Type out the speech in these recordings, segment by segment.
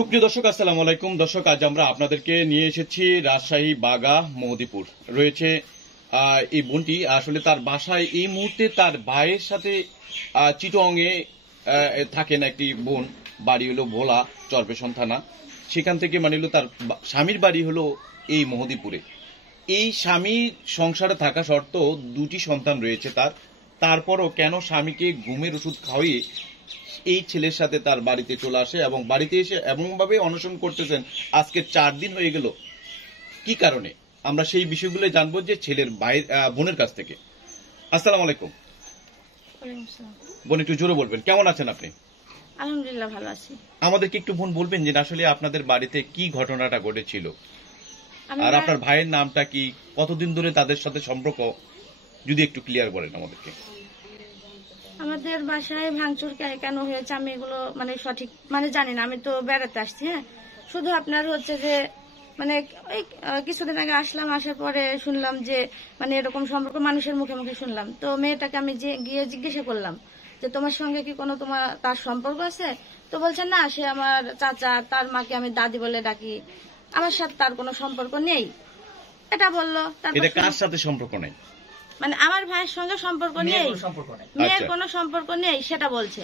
সুপ্রিয় দর্শক, আসসালামু আলাইকুম। দর্শক, আজ আমরা আপনাদেরকে নিয়ে এসেছি রাজশাহী বাগা মহদীপুর। রয়েছে এই বোনটি, আসলে তার বাসায় এই মুহূর্তে তার ভাইয়ের সাথে চিটংয়ে থাকেন একটি বোন, বাড়ি হলো ভোলা, চরপেশন থানা। সেখান থেকে তার স্বামীর বাড়ি হলো এই মহদীপুরে। এই স্বামীর সংসারে থাকা সত্ত্বেও দুটি সন্তান রয়েছে তারপরও কেন স্বামীকে ঘুমের ওষুধ খাওয়িয়ে এই ছেলের সাথে তার বাড়িতে চলে আসে এবং বাড়িতে এসে এমনভাবে অনশন করতেছেন আজকে 4 দিন হয়ে গেল। কি কারণে আমরা সেই বিষয়গুলো জানবো যে ছেলের বোনের কাছ থেকে। আসসালামু আলাইকুম বোন, একটু জোরে বলবেন, কেমন আছেন আপনি? আলহামদুলিল্লাহ ভালো আছি। আমাদেরকে একটু বোন বলবেন যে আসলে আপনাদের বাড়িতে কি ঘটনাটা ঘটেছিল, আর আপনার ভাইয়ের নামটা কি, কতদিন ধরে তাদের সাথে সম্পর্ক, যদি একটু ক্লিয়ার বলেন আমাদেরকে। আমাদের বাসায় ভাঙচুর কেন হয়েছে আমি এগুলো সঠিক জানি না। আমি তো বেড়াতে আসছি। হ্যাঁ, শুধু আপনার হচ্ছে যে ওই কিছুদিন আগে আসলাম, আসার পরে শুনলাম যে এরকম সম্পর্ক মানুষের মুখে মুখে শুনলাম। তো মেয়েটাকে আমি গিয়ে জিজ্ঞাসা করলাম যে তোমার সঙ্গে কি কোনো তার সম্পর্ক আছে? তো বলছে না, সে আমার চাচা, তার মাকে আমি দাদি বলে ডাকি, আমার সাথে তার কোনো সম্পর্ক নেই, এটা বললো। এটা কার সাথে সম্পর্ক নেই? আমার ভাইয়ের সঙ্গে সম্পর্ক নেই, মেয়ের কোনো সম্পর্ক নেই সেটা বলছে।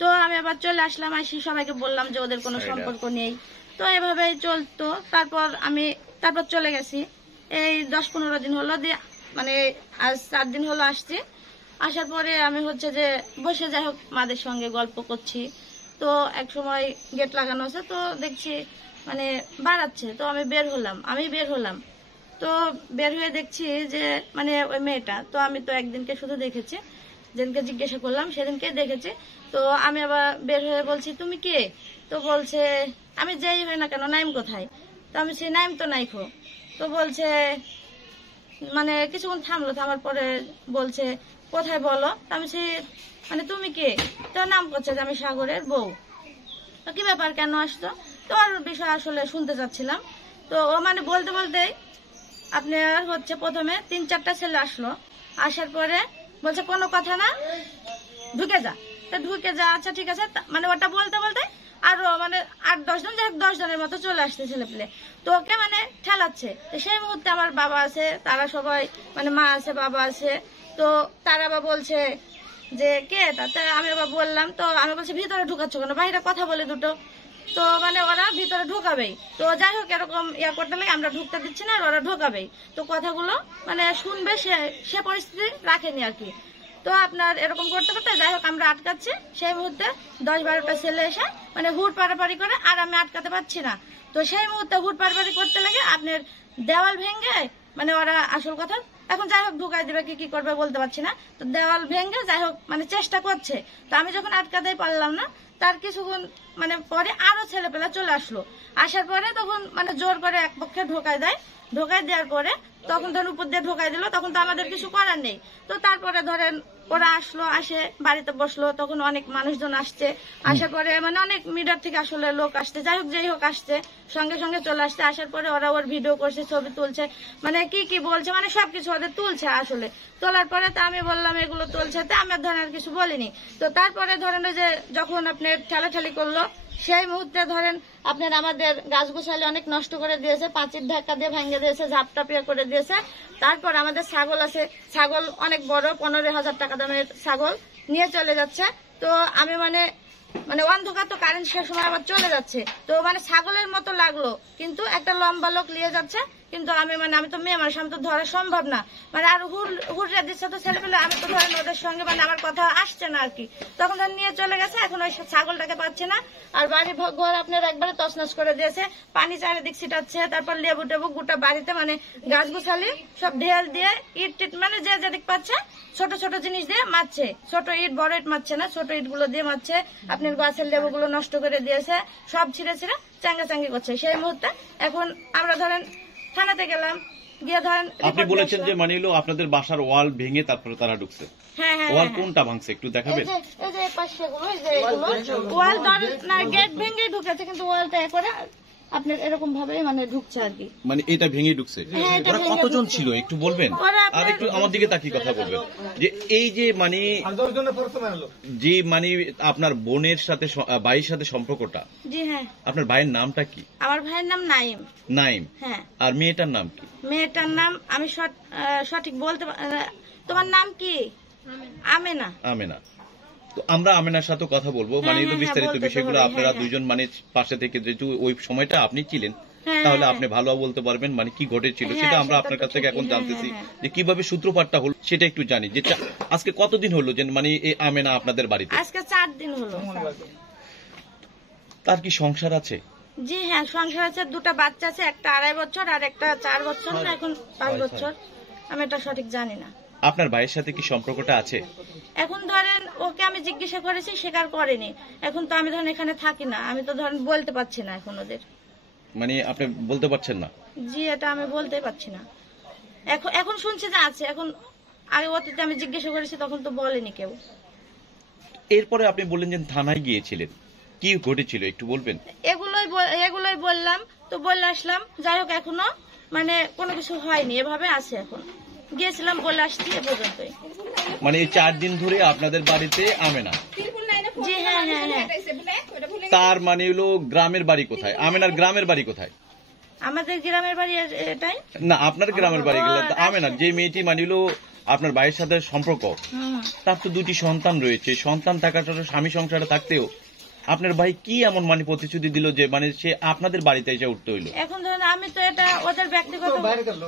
তো আমি আবার চলে আসলাম, আসি সবাইকে বললাম যে ওদের কোনো সম্পর্ক নেই। তো এভাবেই চলতো। তারপর চলে গেছি। এই 10-15 দিন হলো, আজ 4 দিন হলো আসছি। আসার পরে আমি হচ্ছে যে বসে যাই হোক মাদের সঙ্গে গল্প করছি। তো এক সময় গেট লাগানো আছে, তো দেখছি বাড়াচ্ছে। তো আমি বের হলাম। তো বের হয়ে দেখছি যে ওই মেয়েটা, তো আমি তো একদিনকে শুধু দেখেছি, যেদিনকে জিজ্ঞাসা করলাম সেদিনকে দেখেছি। তো আমি আবার বের হয়ে বলছি তুমি কে? তো বলছে আমি যেই হই না কেন, নাইম কোথায়? তো আমি সেই নাইম তো নাই খো। তো বলছে কিছুক্ষণ থামার পরে বলছে কোথায় বলো। আমি সে তুমি কে? তো নাম করছে যে আমি সাগরের বউ। তো কি ব্যাপার, কেন আসতো? তো ওর বিষয় আসলে শুনতে চাচ্ছিলাম। তো ও বলতে বলতেই আপনার হচ্ছে প্রথমে 3-4টা ছেলে আসলো। আসার পরে বলছে কোনো কথা না, ঢুকে যা। তো ঢুকে যা, আচ্ছা ঠিক আছে। ওটা বলতে বলতে আরো 8-10 জন, 10 জনের মতো চলে আসছে ছেলে পেলে। তো ওকে ঠেলাচ্ছে। তো সেই মুহূর্তে আমার বাবা আছে, তারা সবাই মা আছে, বাবা আছে। তো তারা আবার বলছে যে কে এটা? আমি আবার বললাম, তো আমি বলছি ভিতরে ঢুকাচ্ছ কেন, বাইরে কথা বলে দুটো। তো ওরা ভিতরে ঢোকাবেই। তো যাই হোক এরকম করতে লাগে, আমরা ঢুকতে দিচ্ছি না, আর ওরা ঢোকাবেই। তো কথাগুলো শুনবে, সে পরিস্থিতি রাখেনি আর কি। তো আপনার এরকম করতে করতে যাই হোক আমরা আটকাচ্ছি। সেই মুহূর্তে 10-12টা ছেলে এসে হুড় পাড়াপাড়ি করে, আর আমি আটকাতে পারছি না। তো সেই মুহূর্তে হুড় পাড়াপাড়ি করতে লাগে আপনার দেওয়াল ভেঙে, ওরা আসল কথা এখন যাই হোক ঢুকাই দিবে, কি করবে বলতে পারছি না। তো দেওয়াল ভেঙে যাই হোক চেষ্টা করছে। তো আমি যখন আটকাতেই পারলাম না, তার কিছুক্ষণ পরে আরো ছেলেপেলা চলে আসলো। আসার পরে তখন জোর করে এক পক্ষে ঢোকাই দেওয়ার পরে তখন উপর দিয়ে ঢোকাই দিল। তখন তো আমাদের কিছু করার নেই। তো তারপরে ওরা আসে বাড়িতে বসলো। তখন অনেক মানুষজন আসছে। আসার পরে অনেক মিডিয়ার থেকে আসলে লোক আসছে, যাই হোক আসছে, সঙ্গে সঙ্গে চলে আসছে। আসার পরে ওরা ওর ভিডিও করছে, ছবি তুলছে, কি বলছে সবকিছু ওদের তুলছে আসলে। তোলার পরে তো আমি বললাম এগুলো তুলছে, তো আমি আর কিছু বলিনি। তো তারপরে যে যখন আপনি ঠেলাঠেলি করলো, সেই মুহূর্তে আপনার আমাদের গাছ গোছালি অনেক নষ্ট করে দিয়েছে, পাঁচির ধাক্কা দিয়ে ভেঙে দিয়েছে, ঝাপটাপিয়া করে দিয়েছে। তারপর আমাদের ছাগল আছে, ছাগল অনেক বড়, 15,000 টাকা দামের ছাগল নিয়ে চলে যাচ্ছে। তো আমি অন্ধকার, তো কারেন্ট সে সময় আবার চলে যাচ্ছে। তো ছাগলের মতো লাগলো, কিন্তু একটা লম্বা লোক নিয়ে যাচ্ছে। কিন্তু আমি আমি তো মেয়ে মানুষ, আমি তো ধরা সম্ভব না। আর হুড়রা দিচ্ছে তো ছেলে পেলে, আমি তো ধরেন ওদের সঙ্গে আমার কথা আসছে না আর কি। তখন নিয়ে চলে গেছে। এখন ওই ছাগলটাকে পাচ্ছে না। আর বাড়ি ঘর আপনার একবারে তছনছ করে দিয়েছে, পানি চারিদিক ছিটাচ্ছে। তারপর লেবু টেবু গোটা বাড়িতে গাছ গোছালি সব ঢেল দিয়ে ইট টিট যে যেদিক পাচ্ছে ছোট ছোট জিনিস দিয়ে মারছে। ছোট ইট, বড় ইট মারছে না, ছোট ইট গুলো দিয়ে মারছে। আপনার গাছের লেবু গুলো নষ্ট করে দিয়েছে, সব ছিঁড়ে চাঙ্গি করছে। সেই মুহূর্তে এখন আমরা থানাতে গেলাম, গিয়ে আপনি বলেছেন যে আপনাদের বাসার ওয়াল ভেঙে তারপরে তারা ঢুকছে। হ্যাঁ, ওয়াল কোনটা ভাঙছে একটু দেখাবেন? এই যে পাশে ওয়াল না, গেট ভেঙে ঢুকেছে, কিন্তু ওয়ালটা করে আপনার এরকম ভাবে মানে ঢুকছে আর কি। মানে এটা ভেঙে ঢুকছে। হ্যাঁ, এটা ওরা ভেঙে কতজন ঢুকছে। ছিল একটু বলবেন? ওরা আর একটু আমার দিকে তাকিয়ে কথা বলবেন যে এই যে মানে যে মানে আপনার বোনের সাথে ভাইয়ের সাথে সম্পর্কটা, জি হ্যাঁ, আপনার ভাইয়ের নামটা কি? আমার ভাইয়ের নাম নাইম। নাইম। হ্যাঁ। আর মেয়েটার নাম কি? মেয়েটার নাম আমি সঠিক বলতে তোমার নাম কি? আমেনা। আমেনা। তো আমরা আমেনার সাথে কথা বলবো, মানে হ্যাঁ, একটু হ্যাঁ, বিস্তারিত বলতে তো বিষয়গুলো হবে, আপনারা হ্যাঁ, দুজন মানে পাশে থেকে যেহেতু ওই সময়টা আপনি ছিলেন, হ্যাঁ, তাহলে হ্যাঁ, আপনি ভালো বলতে পারবেন মানে কি ঘটেছিল হ্যাঁ, সেটা আমরা সেটা আপনার তো কাছ থেকে এখন ঠিকই, জানতেছি হ্যাঁ, হ্যাঁ। যে কিভাবে সূত্রপাতটা হলো সেটা একটু জানি। যে আজকে কতদিন হলো যে মানে এই আমেনা আপনাদের বাড়িতে? আজকে 4 দিন হলো। তার কি সংসার আছে? জি হ্যাঁ, সংসার আছে, 2টা বাচ্চা আছে, একটা 2.5 বছর আর একটা 4 বছর না এখন 5 বছর, আমি এটা সঠিক জানি না। আপনার ভাইয়ের সাথে কি সম্পর্কটা আছে? এখন ধরেন ওকে আমি জিজ্ঞাসা করেছি, স্বীকার করেনি। এখন তো আমি ধরেন এখানে থাকি না, আমি তো ধরেন বলতে পারছি না এখন ওদের। মানে আপনি বলতে পারছেন না? জি, এটা আমি বলতে পারছি না। এখন শুনছি যে আছে, এখন আগে অতীতে আমি জিজ্ঞাসা করেছি তখন তো বলেনি কেউ। এরপরে আপনি বললেন যে থানায় গিয়েছিলেন, কি ঘটেছিল একটু বলবেন? এগুলোই বললাম, তো বলে আসলাম। যাই হোক, এখনো মানে কোনো কিছু হয়নি, এভাবে আছে। এখন গিয়েছিলাম, বলে আসছি, এ পর্যন্তই। মানে এই 4 দিন ধরে আপনাদের বাড়িতে আমেনা? জি হ্যাঁ হ্যাঁ হ্যাঁ। তার মানে হলো গ্রামের বাড়ি কোথায়? আমেনার গ্রামের বাড়ি কোথায়? আমাদের গ্রামের বাড়ি এটাই না, আপনার গ্রামের বাড়ি গেলে আমেনার যে মেয়েটি মানে হলো আপনার ভাইয়ের সাথে সম্পর্ক, তার তো 2টি সন্তান রয়েছে। সন্তান থাকার সাথে স্বামী সংসারে থাকতেও আপনার ভাই কি এমন মানে প্রতিশ্রুতি দিল যে মানে সে আপনাদের বাড়িতে এসে উঠতে হইলো? এখন ধরেন আমি তো এটা ওদের ব্যক্তিগত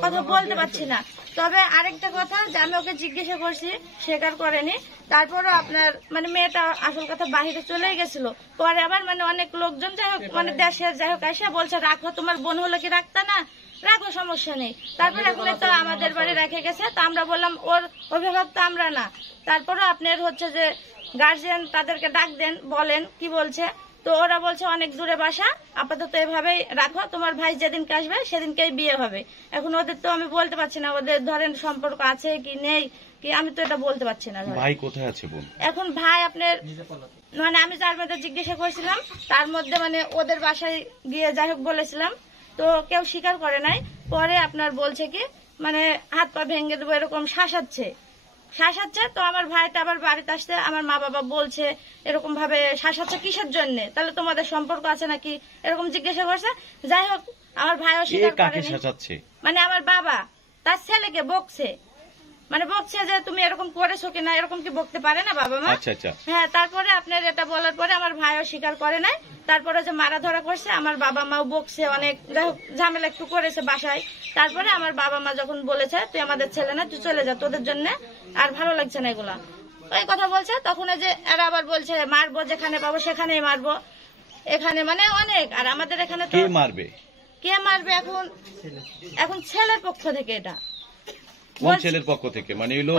কথা বলতে পারছি না। তবে আরেকটা কথা, যে আমি ওকে জিজ্ঞাসা করছি, স্বীকার করেনি। তারপরও আপনার মানে মেয়েটা আসল কথা বাহিরে চলেই গেছিল। পরে আবার মানে অনেক লোকজন যাই হোক মানে দেশের যাই হোক এসে বলছে, রাখো, তোমার বোন হলো কি রাখতা না, রাখো, সমস্যা নেই। তারপরে এখন তো আমাদের বাড়ি রেখে গেছে। তো আমরা বললাম ওর অভিভাবক তো আমরা না। তারপরও আপনার হচ্ছে যে গার্জিয়ান, তাদেরকে ডাক দেন, বলেন কি বলছে। তো ওরা বলছে অনেক দূরে বাসা, আপাতত এভাবেই রাখো, তোমার ভাই যেদিনকে আসবে সেদিনকেই বিয়ে হবে। এখন ওদের তো আমি বলতে পারছি না ওদের ধরেন সম্পর্ক আছে কি নেই কি, আমি তো এটা বলতে পারছি না। ভাই কোথায় আছে বোন? এখন ভাই আপনার মানে আমি যার মধ্যে জিজ্ঞাসা করেছিলাম তার মধ্যে মানে ওদের বাসায় গিয়ে যাই হোক বলেছিলাম, তো কেউ স্বীকার করে নাই। পরে আপনার বলছে কি মানে হাত পা ভেঙে দেবো, এরকম শাসাচ্ছে। তো আমার ভাইটা আবার বাড়িতে আসতে আমার মা বাবা বলছে এরকম ভাবে শাসাচ্ছে কিসের জন্য, তাহলে তোমাদের সম্পর্ক আছে নাকি, এরকম জিজ্ঞাসা করছে। যাই হোক, আমার ভাইও স্বীকার করেনি। মানে আমার বাবা তার ছেলেকে বকছে, মানে বকছে যে তুমি এরকম করেছো কিনা, এরকম কি বকতে পারে না বাবা মা? আচ্ছা আচ্ছা। হ্যাঁ, তারপরে আপনার এটা বলার পরে আমার ভাইও স্বীকার করে নাই। তারপরে যে মারা ধরা করছে, আমার বাবা মাও বকছে অনেক, যাই হোক ঝামেলা একটু করেছে বাসায়। তারপরে আমার বাবা মা যখন বলেছে তুই আমাদের ছেলে না, তুই চলে যা, তোদের জন্য আর ভালো লাগছে না এগুলা, ওই কথা বলছে। তখন যে এরা আবার বলছে মারবো, যেখানে পাবো সেখানেই মারবো, এখানে মানে অনেক। আর আমাদের এখানে তো কে মারবে এখন ছেলের পক্ষ থেকে। এটা কোন ছেলের পক্ষ থেকে? মানে হলো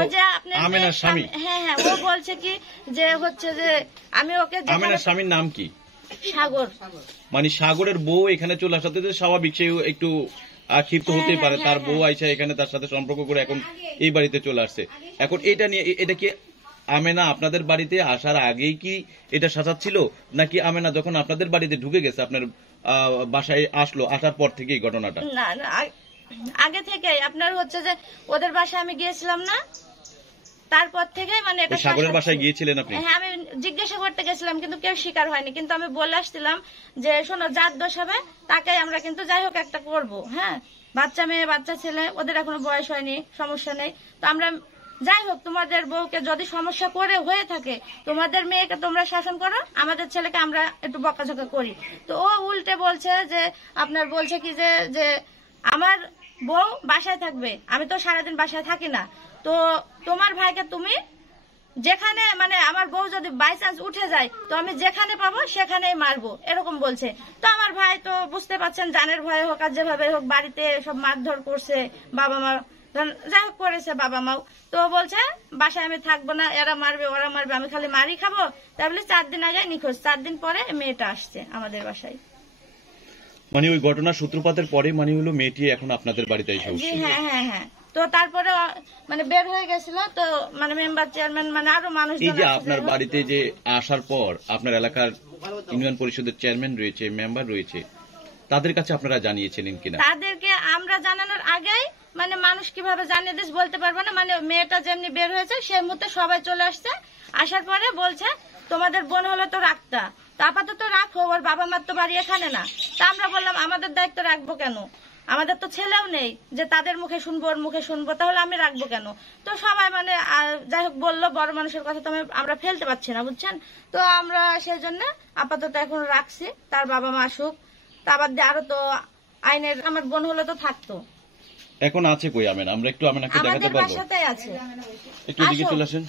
আমেনার স্বামী? হ্যাঁ হ্যাঁ, ও বলছে কি যে হচ্ছে যে আমি ওকে, আমেনার স্বামীর নাম কি? সাগর। মানে সাগরের বউ এখানে চলে আসাতে স্বাভাবিক সে একটু ক্ষিপ্ত হতেই পারে। তার বউ আইসা এখানে তার সাথে সম্পর্ক করে এখন এই বাড়িতে চলে আসছে। এখন এটা নিয়ে, এটা কি আমেনা আপনাদের বাড়িতে আসার আগেই কি এটা সাজাচ্ছিল, নাকি আমেনা যখন আপনাদের বাড়িতে ঢুকে গেছে আপনার বাসায় আসলো, আসার পর থেকেই ঘটনাটা? না না, আগে থেকে আপনার হচ্ছে যে ওদের বাসায় আমি গিয়েছিলাম না, তারপর থেকে মানে এটা সাগরের বাসায় গিয়েছিলেন আপনি? হ্যাঁ, আমি জিজ্ঞাসা করতে গেছিলাম কিন্তু কেউ স্বীকার হয়নি। কিন্তু আমি বলে আসছিলাম যে শোনো, যার দোষ হবে তাকেই আমরা কিন্তু যাই হোক একটা করবো। হ্যাঁ, বাচ্চা মেয়ে বাচ্চা ছেলে, ওদের এখনো বয়স হয়নি, সমস্যা নেই। তো আমরা যাই হোক তোমাদের বউকে যদি সমস্যা করে হয়ে থাকে, তোমাদের মেয়েকে তোমরা শাসন করো, আমাদের ছেলেকে আমরা একটু বকাঝকা করি। তো ও উল্টে বলছে যে আপনার বলছে কি যে আমার বউ বাসায় থাকবে, আমি তো সারাদিন বাসায় থাকি না, তো তোমার ভাইকে তুমি যেখানে মানে আমার বউ যদি বাই চান্স উঠে যায় তো আমি যেখানে পাবো সেখানেই মারবো, এরকম বলছে। তো আমার ভাই তো বুঝতে পারছেন, জানের ভয়ে হোক আর যেভাবে হোক বাড়িতে সব মারধর করছে, বাবা মা যাই হোক করেছে বাবা মাও। তো বলছে বাসায় আমি থাকবো না, এরা মারবে ওরা মারবে, আমি খালি মারি খাবো। তাই বলে 4 দিন আগে নিখোঁজ, 4 দিন পরে মেয়েটা আসছে আমাদের বাসায়। মানে ওই ঘটনার সূত্রপাতের পরে মানে হলো মেয়েটি এখন আপনাদের বাড়িতে এসে উঠছে? হ্যাঁ হ্যাঁ হ্যাঁ। তো তারপরে মানে বের হয়ে গেছিল, তো মানে মেম্বার চেয়ারম্যান মানে আরো মানুষ। এই যে আপনার বাড়িতে যে আসার পর আপনার এলাকার ইউনিয়ন পরিষদের চেয়ারম্যান রয়েছে, মেম্বার রয়েছে, তাদের কাছে আপনারা জানিয়েছিলেন কিনা? তাদেরকে আমরা জানানোর আগেই মানে মানুষ কিভাবে জানিয়ে দিস বলতে পারবো না, মানে মেয়েটা যেমনি বের হয়েছে সেই মুহূর্তে সবাই চলে আসছে। আসার পরে বলছে তোমাদের বোন হলে তো রাখতা, তো আপাতত রাখো, ওর বাবা মার তো বাড়ি এখানে না। তা আমরা বললাম আমাদের দায়িত্ব রাখবো কেন, আমাদের তো ছেলেও নেই যে তাদের মুখে শুনবো ওর মুখে শুনবো, তাহলে আমি রাখবো কেন। তো সবাই মানে যাই হোক বললো, বড় মানুষের কথা তো আমরা ফেলতে পারছি না, বুঝছেন। তো আমরা সেই জন্য আপাতত এখন রাখছি, তার বাবা মা আসুক। তারপর দিয়ে আরো তো আইনের, আমার বোন হলে তো থাকতো। এখন আছে কই আমেনা? আমরা একটু আমেনাকে দেখাতে আমাদের পারবো? বাসাতেই আছে। একটু এদিকে আসো। চলে আসেন।